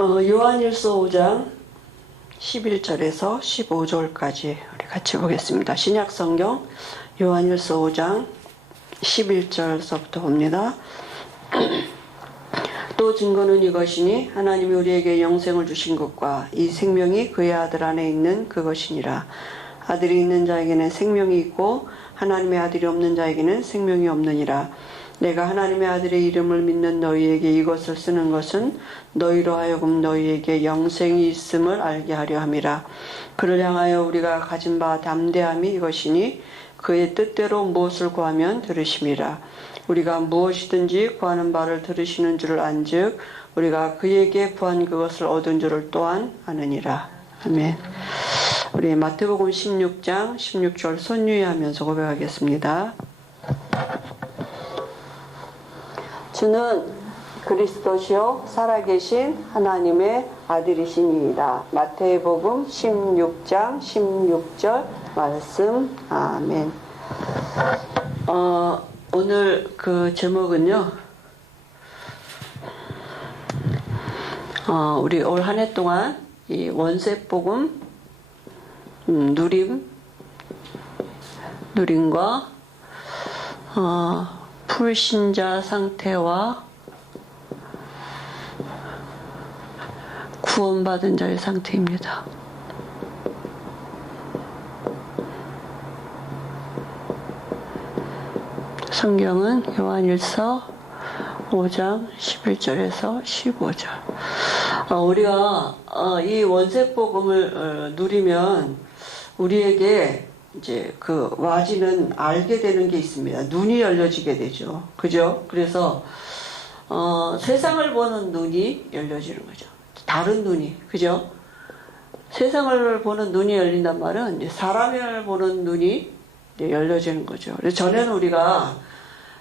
요한일서 5장 11절에서 15절까지 우리 같이 보겠습니다. 신약성경 요한일서 5장 11절서부터 봅니다. 또 증거는 이것이니 하나님이 우리에게 영생을 주신 것과 이 생명이 그의 아들 안에 있는 그것이니라. 아들이 있는 자에게는 생명이 있고 하나님의 아들이 없는 자에게는 생명이 없느니라. 내가 하나님의 아들의 이름을 믿는 너희에게 이것을 쓰는 것은 너희로 하여금 너희에게 영생이 있음을 알게 하려 함이라. 그를 향하여 우리가 가진 바 담대함이 이것이니 그의 뜻대로 무엇을 구하면 들으심이라. 우리가 무엇이든지 구하는 바를 들으시는 줄을 안즉 우리가 그에게 구한 그것을 얻은 줄을 또한 아느니라. 아멘. 우리 마태복음 16장 16절 손유의하면서 고백하겠습니다. 주는 그리스도시요 살아계신 하나님의 아들이시니이다. 마태복음 16장 16절 말씀. 아멘. 오늘 그 제목은요, 우리 올 한 해 동안 이 원세복음 누림과 불신자 상태와 구원받은 자의 상태입니다. 성경은 요한일서 5장 11절에서 15절. 우리가 이 원색복음을 누리면 우리에게 이제 그 와지는 알게 되는 게 있습니다. 눈이 열려지게 되죠. 그죠? 그래서 세상을 보는 눈이 열려지는 거죠. 다른 눈이. 그죠? 세상을 보는 눈이 열린단 말은 이제 사람을 보는 눈이 이제 열려지는 거죠. 그래서 전에는 우리가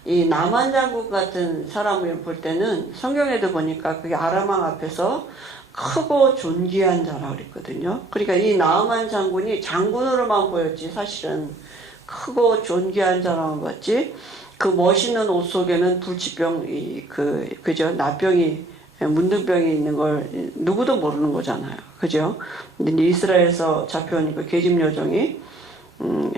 이 남한 장군 같은 사람을 볼 때는 성경에도 보니까 그게 아람왕 앞에서 크고 존귀한 자라고 그랬거든요. 그러니까 이 나아만 장군이 장군으로만 보였지 사실은 크고 존귀한 자라고 봤지. 그 멋있는 옷 속에는 불치병, 그죠? 나병이, 문둥병이 있는 걸 누구도 모르는 거잖아요. 그죠? 근데 이스라엘에서 잡혀온 그 계집 여종이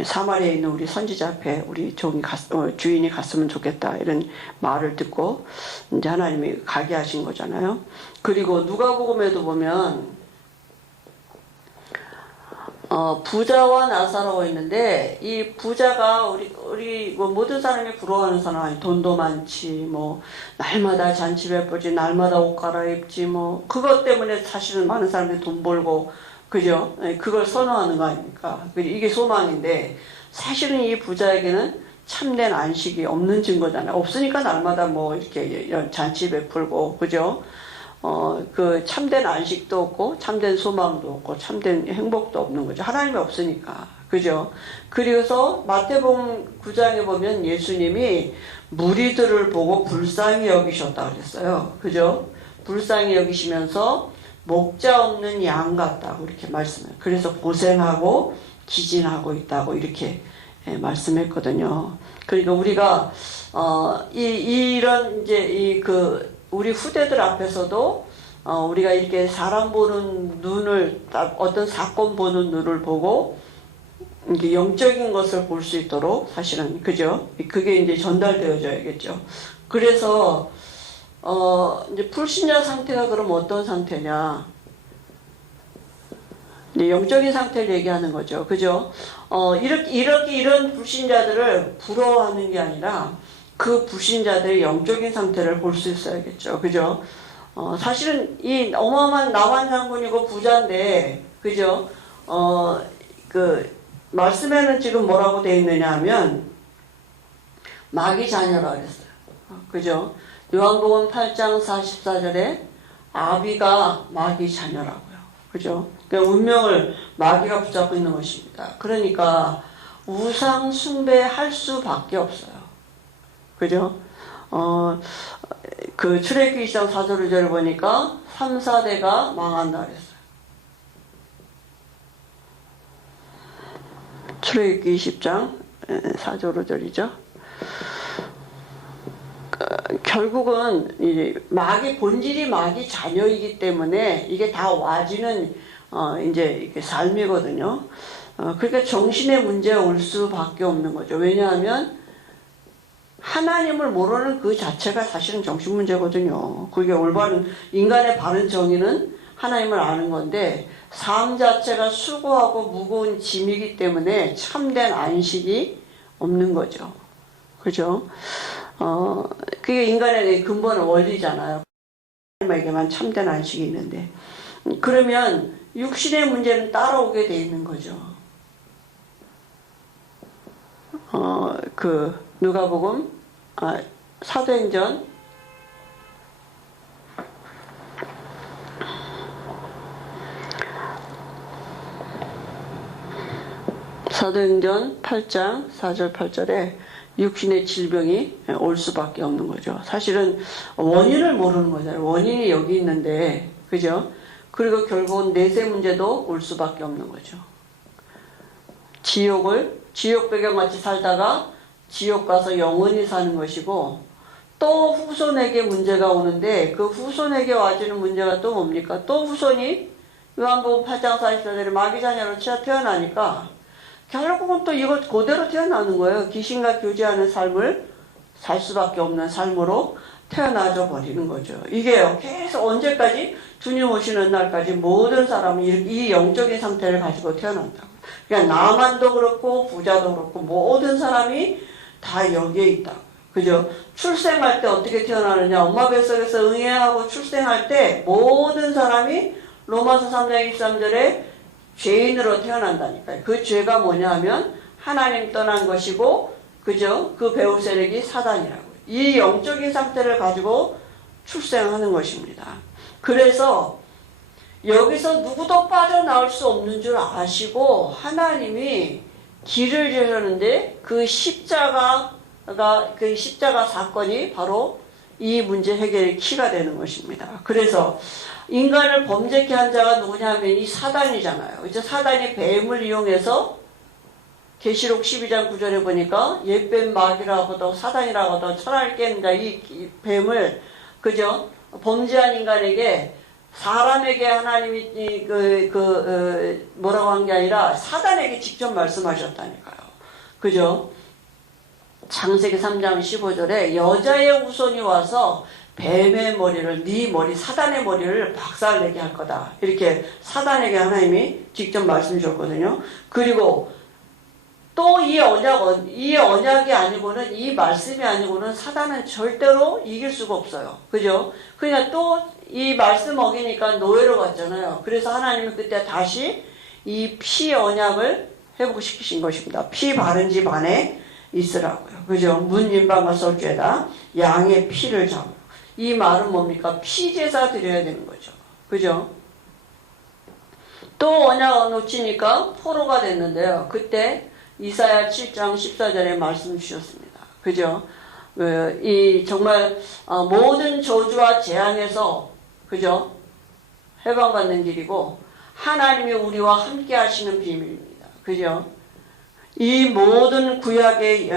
사마리아에 있는 우리 선지자 앞에 우리 주인이 갔으면 좋겠다 이런 말을 듣고 이제 하나님이 가게 하신 거잖아요. 그리고 누가복음에도 보면 부자와 나사로가 있는데 이 부자가 우리 뭐 모든 사람이 부러워하는 사람 아니 돈도 많지 뭐 날마다 잔치 베풀지 날마다 옷 갈아입지 뭐 그것 때문에 사실은 많은 사람들이 돈 벌고 그죠? 그걸 선호하는 거 아닙니까? 이게 소망인데 사실은 이 부자에게는 참된 안식이 없는 증거잖아요. 없으니까 날마다 뭐 이렇게 잔치 베풀고 그죠? 그 참된 안식도 없고 참된 소망도 없고 참된 행복도 없는 거죠. 하나님이 없으니까. 그죠? 그래서 마태복음 9장에 보면 예수님이 무리들을 보고 불쌍히 여기셨다 그랬어요. 그죠? 불쌍히 여기시면서 목자 없는 양 같다고 이렇게 말씀해요. 그래서 고생하고 기진하고 있다고 이렇게 말씀했거든요. 그러니까 우리가 이런 이제 우리 후대들 앞에서도 우리가 이렇게 사람 보는 눈을 어떤 사건 보는 눈을 보고 이게 영적인 것을 볼 수 있도록 사실은 그죠? 그게 이제 전달되어져야겠죠. 그래서 이제 불신자 상태가 그럼 어떤 상태냐? 이제 영적인 상태를 얘기하는 거죠. 그죠? 이런 불신자들을 부러워하는 게 아니라 그 불신자들의 영적인 상태를 볼 수 있어야겠죠. 그죠? 사실은 이 어마어마한 남한 장군이고 부자인데, 그죠? 그 말씀에는 지금 뭐라고 되어 있느냐 하면 마귀 자녀라고 그랬어요. 그죠? 요한복음 8장 44절에 아비가 마귀 자녀라고요. 그죠? 그러니까 운명을 마귀가 붙잡고 있는 것입니다. 그러니까 우상 숭배할 수밖에 없어요. 그죠? 그 출애굽기 20장 4절 5절을 보니까 3, 4대가 망한다 그랬어요. 출애굽기 20장 4절 5절이죠. 결국은 이 마귀 본질이 마귀 자녀이기 때문에 이게 다 와지는 이제 이렇게 삶이거든요. 그러니까 정신의 문제가 올 수밖에 없는 거죠. 왜냐하면 하나님을 모르는 그 자체가 사실은 정신 문제거든요. 그게 올바른 인간의 바른 정의는 하나님을 아는 건데 삶 자체가 수고하고 무거운 짐이기 때문에 참된 안식이 없는 거죠. 그죠? 그게 인간의 근본 원리잖아요. 하나님에게만 참된 안식이 있는데 그러면 육신의 문제는 따라오게 돼 있는 거죠. 누가복음 사도행전 8장 4절 8절에 육신의 질병이 올 수밖에 없는 거죠. 사실은 원인을 모르는 거잖아요. 원인이 여기 있는데, 그죠? 그리고 결국은 내세 문제도 올 수밖에 없는 거죠. 지옥 배경같이 살다가 지옥 가서 영원히 사는 것이고, 또 후손에게 문제가 오는데 그 후손에게 와주는 문제가 또 뭡니까? 또 후손이 요한복음 8장 44절에 마귀 자녀로 태어나니까 결국은 또 이것 그대로 태어나는 거예요. 귀신과 교제하는 삶을 살 수밖에 없는 삶으로 태어나져 버리는 거죠. 이게요, 계속 언제까지? 주님 오시는 날까지 모든 사람은 이 영적인 상태를 가지고 태어난다고. 그러니까 나만도 그렇고 부자도 그렇고 모든 사람이 다 여기에 있다. 그죠? 출생할 때 어떻게 태어나느냐? 엄마 뱃속에서 응애하고 출생할 때 모든 사람이 로마서 3장 23절에 죄인으로 태어난다니까요. 그 죄가 뭐냐 하면 하나님 떠난 것이고, 그죠? 그 배후 세력이 사단이라고요. 이 영적인 상태를 가지고 출생하는 것입니다. 그래서 여기서 누구도 빠져나올 수 없는 줄 아시고 하나님이 길을 주셨는데 그 십자가 사건이 바로 이 문제 해결의 키가 되는 것입니다. 그래서 인간을 범죄케 한 자가 누구냐 하면 이 사단이잖아요. 이제 사단이 뱀을 이용해서 계시록 12장 9절에 보니까 옛뱀 마귀라고도 사단이라고도 천하를 깨는 자 이 뱀을, 그죠? 범죄한 인간에게, 사람에게 하나님이 뭐라고 한 게 아니라 사단에게 직접 말씀하셨다니까요. 그죠? 창세기 3장 15절에 여자의 후손이 와서 뱀의 머리를, 네 머리, 사단의 머리를 박살내게 할 거다. 이렇게 사단에게 하나님이 직접 말씀 주셨거든요. 그리고 또 이 언약이 아니고는, 이 말씀이 아니고는 사단은 절대로 이길 수가 없어요. 그죠? 그냥 또 이 말씀 어기니까 노예로 갔잖아요. 그래서 하나님은 그때 다시 이 피 언약을 회복시키신 것입니다. 피 바른 집 안에 있으라고요. 그죠? 문 인방과 설죄다. 양의 피를 잡고. 이 말은 뭡니까? 피제사 드려야 되는 거죠. 그죠? 또 언약 놓치니까 포로가 됐는데요. 그때 이사야 7장 14절에 말씀 주셨습니다. 그죠? 이 정말 모든 저주와 재앙에서, 그죠? 해방받는 길이고 하나님이 우리와 함께 하시는 비밀입니다. 그죠? 이 모든 구약의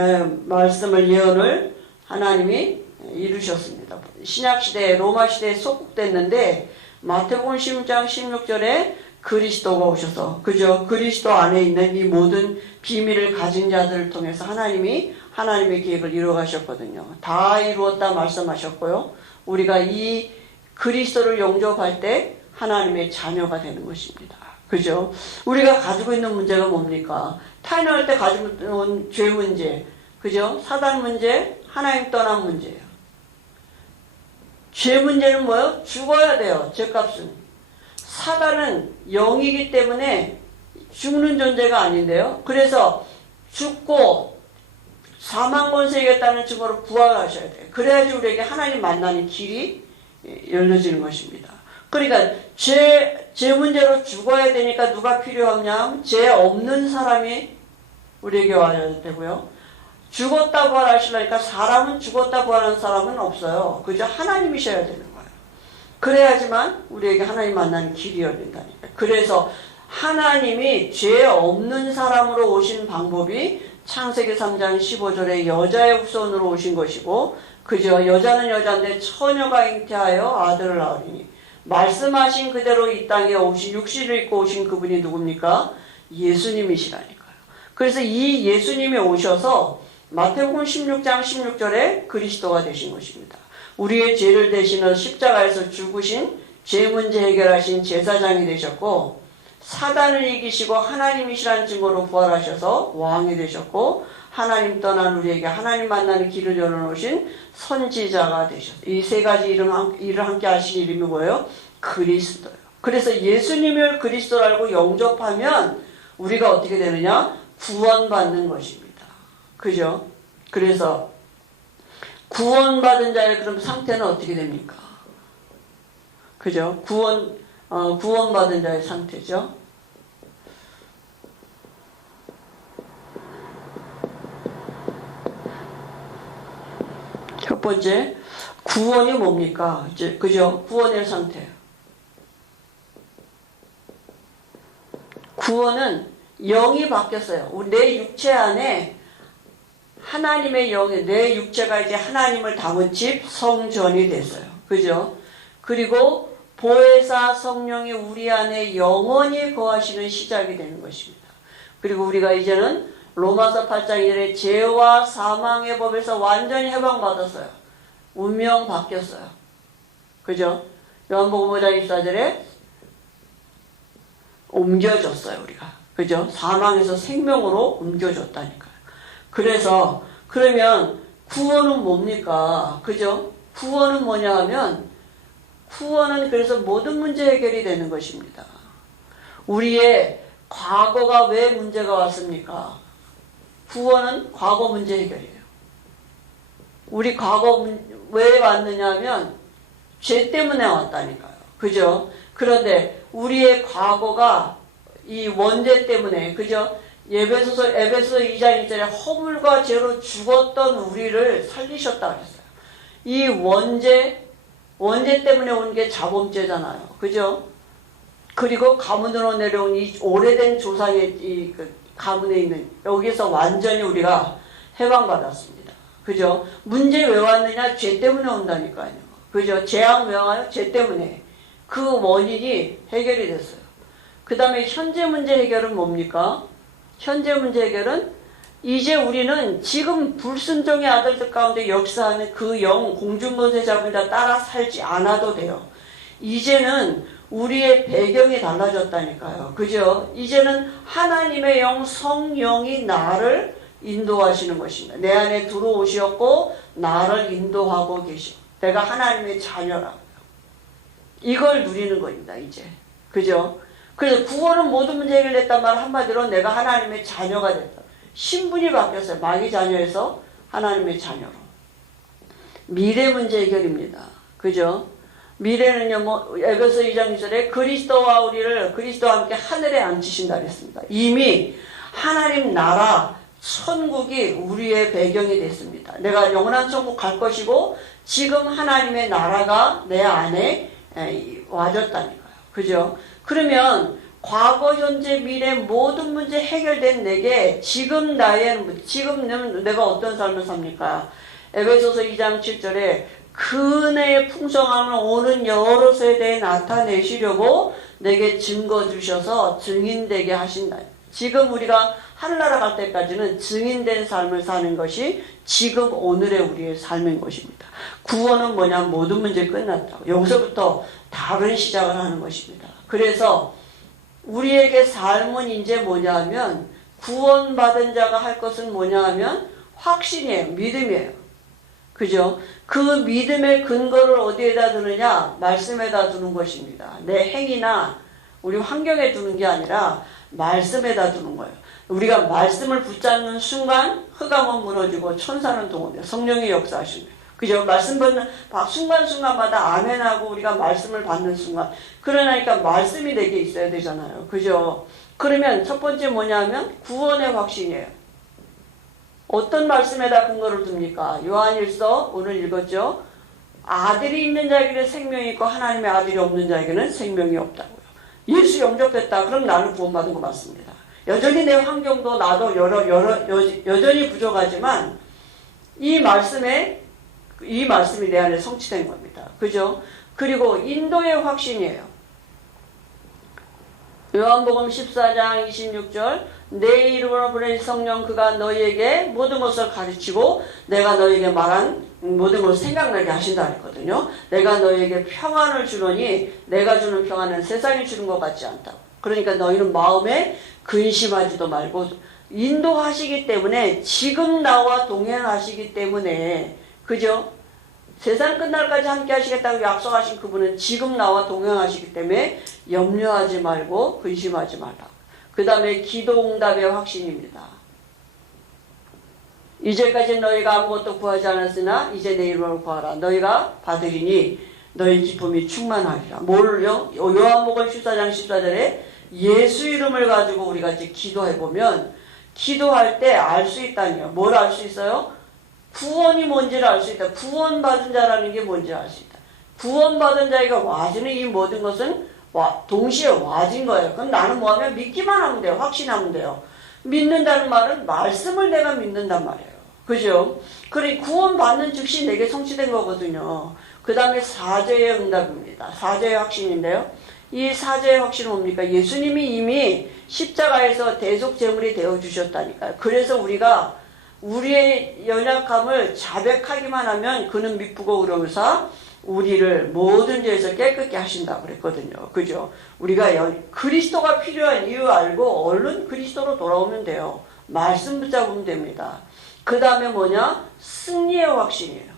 말씀을, 예언을 하나님이 이루셨습니다. 신약시대에, 로마시대에 속국됐는데 마태복음 16장 16절에 그리스도가 오셔서, 그죠? 그리스도 안에 있는 이 모든 비밀을 가진 자들을 통해서 하나님이 하나님의 계획을 이루어가셨거든요. 다 이루었다 말씀하셨고요. 우리가 이 그리스도를 영접할 때 하나님의 자녀가 되는 것입니다. 그죠? 우리가 가지고 있는 문제가 뭡니까? 타인할 때 가지고 있는 죄 문제, 그죠? 사단 문제, 하나님 떠난 문제예요. 죄 문제는 뭐예요? 죽어야 돼요. 죄값은. 사단은 영이기 때문에 죽는 존재가 아닌데요. 그래서 죽고 사망 권세 이겼다는 증거로 부활하셔야 돼요. 그래야지 우리에게 하나님 만나는 길이 열려지는 것입니다. 그러니까 죄 문제로 죽어야 되니까 누가 필요하냐? 죄 없는 사람이 우리에게 와야 되고요. 죽었다 부활하시려니까 사람은 죽었다 부활하는 사람은 없어요. 그저 하나님이셔야 되는 거예요. 그래야지만 우리에게 하나님 만나는 길이 열린다니까요. 그래서 하나님이 죄 없는 사람으로 오신 방법이 창세기 3장 15절에 여자의 후손으로 오신 것이고, 그죠? 여자는 여자인데 처녀가 잉태하여 아들을 낳으리니 말씀하신 그대로 이 땅에 오신 육신을 입고 오신 그분이 누굽니까? 예수님이시라니까요. 그래서 이 예수님이 오셔서 마태복음 16장 16절에 그리스도가 되신 것입니다. 우리의 죄를 대신해 십자가에서 죽으신 죄 문제 해결하신 제사장이 되셨고 사단을 이기시고 하나님이시라는 증거로 부활하셔서 왕이 되셨고 하나님 떠난 우리에게 하나님 만나는 길을 열어놓으신 선지자가 되셨어요. 이 세 가지 일을 함께 하신 이름이 뭐예요? 그리스도예요. 그래서 예수님을 그리스도로 알고 영접하면 우리가 어떻게 되느냐? 구원받는 것입니다. 그죠? 그래서 구원받은 자의 그럼 상태는 어떻게 됩니까? 그죠? 구원받은 자의 상태죠. 첫 번째, 구원이 뭡니까? 이제, 그죠? 구원의 상태. 구원은 영이 바뀌었어요. 내 육체 안에 하나님의 영이, 내 육체가 이제 하나님을 담은 집 성전이 됐어요. 그죠? 그리고 보혜사 성령이 우리 안에 영원히 거하시는 시작이 되는 것입니다. 그리고 우리가 이제는 로마서 8장 1절에 죄와 사망의 법에서 완전히 해방받았어요. 운명 바뀌었어요. 그죠? 요한복음 5장 24절에 옮겨졌어요, 우리가. 그죠? 사망에서 생명으로 옮겨졌다니까요. 그래서, 그러면 구원은 뭡니까? 그죠? 구원은 뭐냐 하면, 구원은 그래서 모든 문제 해결이 되는 것입니다. 우리의 과거가 왜 문제가 왔습니까? 구원은 과거 문제 해결이에요. 우리 과거 왜 왔느냐 하면 죄 때문에 왔다니까요. 그죠? 그런데 우리의 과거가 이 원죄 때문에, 그죠? 에베소서 2장 1절에 허물과 죄로 죽었던 우리를 살리셨다 그랬어요. 이 원죄 때문에 온 게 자범죄잖아요. 그죠? 그리고 가문으로 내려온 이 오래된 조상의 가문에 있는 여기서 완전히 우리가 해방받았습니다. 그죠? 문제 왜 왔느냐? 죄 때문에 온다니까요. 그죠? 재앙 왜 와요? 죄 때문에. 그 원인이 해결이 됐어요. 그 다음에 현재 문제 해결은 뭡니까? 현재 문제 해결은 이제 우리는 지금 불순종의 아들들 가운데 역사하는 그 영 공중권세 잡은 자 따라 살지 않아도 돼요. 이제는 우리의 배경이 달라졌다니까요. 그죠? 이제는 하나님의 영 성령이 나를 인도하시는 것입니다. 내 안에 들어오셨고 나를 인도하고 계시고 내가 하나님의 자녀라고요. 이걸 누리는 겁니다. 이제. 그죠? 그래서 구원은 모든 문제 해결됐단 말 한마디로 내가 하나님의 자녀가 됐다. 신분이 바뀌었어요. 마귀 자녀에서 하나님의 자녀로. 미래 문제 해결입니다. 그죠? 미래는요, 에베소 2장 2절에 그리스도와 함께 하늘에 앉히신다 그랬습니다. 이미 하나님 나라, 천국이 우리의 배경이 됐습니다. 내가 영원한 천국 갈 것이고, 지금 하나님의 나라가 내 안에 와졌다니까요. 그죠? 그러면, 과거, 현재, 미래 모든 문제 해결된 내게 지금 내가 어떤 삶을 삽니까? 에베소서 2장 7절에 그 은혜의 풍성함을 오는 여러 세대에 나타내시려고 내게 증거 주셔서 증인되게 하신다. 지금 우리가 하늘나라 갈 때까지는 증인된 삶을 사는 것이 지금 오늘의 우리의 삶인 것입니다. 구원은 뭐냐? 모든 문제 끝났다고. 여기서부터 다른 시작을 하는 것입니다. 그래서 우리에게 삶은 이제 뭐냐 하면 구원받은 자가 할 것은 뭐냐 하면 확신이에요. 믿음이에요. 그죠? 그 믿음의 근거를 어디에다 두느냐? 말씀에다 두는 것입니다. 내 행위나 우리 환경에 두는 게 아니라 말씀에다 두는 거예요. 우리가 말씀을 붙잡는 순간 흑암은 무너지고 천사는 동원돼요. 성령이 역사하시는 거예요. 그죠? 말씀 받는 순간순간마다 아멘하고 우리가 말씀을 받는 순간. 그러니까 말씀이 내게 있어야 되잖아요. 그죠? 그러면 첫 번째 뭐냐면 구원의 확신이에요. 어떤 말씀에다 근거를 둡니까? 요한일서 오늘 읽었죠? 아들이 있는 자에게는 생명이 있고 하나님의 아들이 없는 자에게는 생명이 없다고요. 예수 영접했다. 그럼 나는 구원받은 거 맞습니다. 여전히 내 환경도 나도 여전히 부족하지만 이 말씀에 이 말씀이 내 안에 성취된 겁니다. 그죠? 그리고 인도의 확신이에요. 요한복음 14장 26절 내 이름으로 보낸 성령 그가 너희에게 모든 것을 가르치고 내가 너희에게 말한 모든 것을 생각나게 하신다 했거든요. 내가 너희에게 평안을 주노니 내가 주는 평안은 세상이 주는 것 같지 않다고. 그러니까 너희는 마음에 근심하지도 말고 인도하시기 때문에 지금 나와 동행하시기 때문에 그죠? 세상 끝날까지 함께 하시겠다고 약속하신 그분은 지금 나와 동행하시기 때문에 염려하지 말고 근심하지 말라. 그 다음에 기도 응답의 확신입니다. 이제까지 너희가 아무것도 구하지 않았으나 이제 내 이름으로 구하라. 너희가 받으리니 너희 기쁨이 충만하리라. 뭘요? 요한복음 14장 14절에 예수 이름을 가지고 우리가 이제 기도해보면 기도할 때 알 수 있다니요. 뭘 알 수 있어요? 구원이 뭔지를 알 수 있다. 구원받은 자라는 게 뭔지 알 수 있다. 구원받은 자에게 와지는 이 모든 것은 동시에 와진 거예요. 그럼 나는 뭐하면 믿기만 하면 돼요. 확신하면 돼요. 믿는다는 말은 말씀을 내가 믿는단 말이에요. 그죠? 그래 구원받는 즉시 내게 성취된 거거든요. 그 다음에 사죄의 응답입니다. 사죄의 확신인데요. 이 사죄의 확신은 뭡니까? 예수님이 이미 십자가에서 대속 제물이 되어 주셨다니까요. 그래서 우리가 우리의 연약함을 자백하기만 하면 그는 미쁘고 의로우사 우리를 모든 죄에서 깨끗게 하신다고 그랬거든요. 그죠? 우리가 그리스도가 필요한 이유 알고 얼른 그리스도로 돌아오면 돼요. 말씀 붙잡으면 됩니다. 그 다음에 뭐냐? 승리의 확신이에요.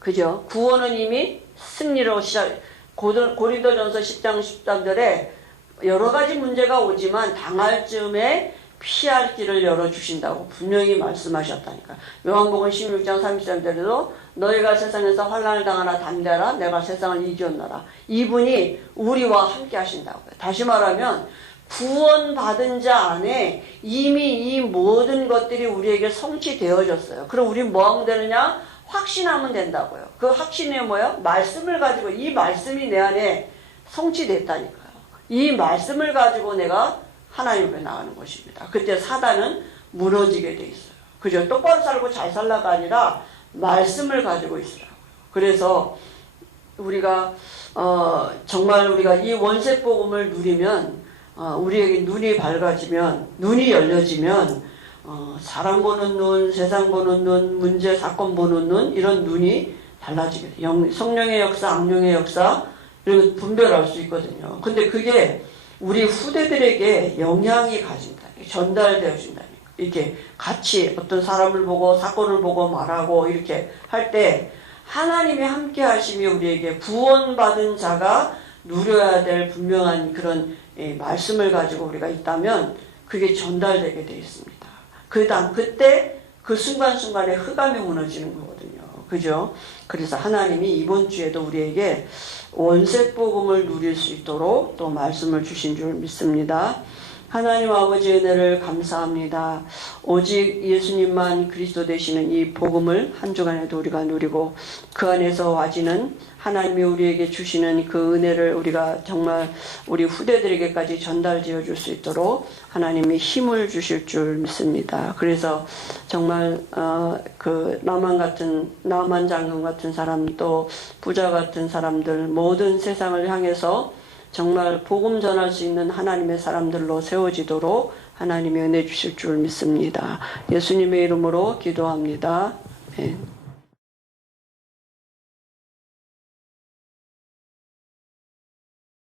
그죠? 구원은 이미 승리로 고린도전서 10장 13절에 여러 가지 문제가 오지만 당할 즈음에 피할 길을 열어주신다고 분명히 말씀하셨다니까. 요한복음 16장 33절에도 너희가 세상에서 환난을 당하나 담대하라 내가 세상을 이겼노라. 이분이 우리와 함께 하신다고요. 다시 말하면 구원받은 자 안에 이미 이 모든 것들이 우리에게 성취되어졌어요. 그럼 우리 뭐 하면 되느냐? 확신하면 된다고요. 그 확신이 뭐예요? 말씀을 가지고 이 말씀이 내 안에 성취됐다니까요. 이 말씀을 가지고 내가 하나님께 나가는 것입니다. 그때 사단은 무너지게 돼 있어요. 그죠? 똑바로 살고 잘 살라가 아니라 말씀을 가지고 있으라고요. 그래서 우리가 정말 우리가 이 원색 복음을 누리면 우리에게 눈이 밝아지면 눈이 열려지면 사람 보는 눈, 세상 보는 눈, 문제 사건 보는 눈 이런 눈이 달라지게 돼요. 성령의 역사, 악령의 역사 이런 분별할 수 있거든요. 근데 그게 우리 후대들에게 영향이 가진다. 전달되어진다니까. 이렇게 같이 어떤 사람을 보고 사건을 보고 말하고 이렇게 할 때 하나님의 함께 하심이 우리에게 구원받은 자가 누려야 될 분명한 그런 말씀을 가지고 우리가 있다면 그게 전달되게 되어 있습니다. 그때 그 순간순간에 흑암이 무너지는 거거든요. 그죠? 그래서 하나님이 이번 주에도 우리에게 원색 복음을 누릴 수 있도록 또 말씀을 주신 줄 믿습니다. 하나님 아버지 은혜를 감사합니다. 오직 예수님만 그리스도 되시는 이 복음을 한 주간에도 우리가 누리고 그 안에서 와지는 하나님이 우리에게 주시는 그 은혜를 우리가 정말 우리 후대들에게까지 전달지어 줄 수 있도록 하나님이 힘을 주실 줄 믿습니다. 그래서 정말 그 나만 장군 같은 사람 또 부자 같은 사람들 모든 세상을 향해서 정말 복음 전할 수 있는 하나님의 사람들로 세워지도록 하나님이 은혜 주실 줄 믿습니다. 예수님의 이름으로 기도합니다. 네.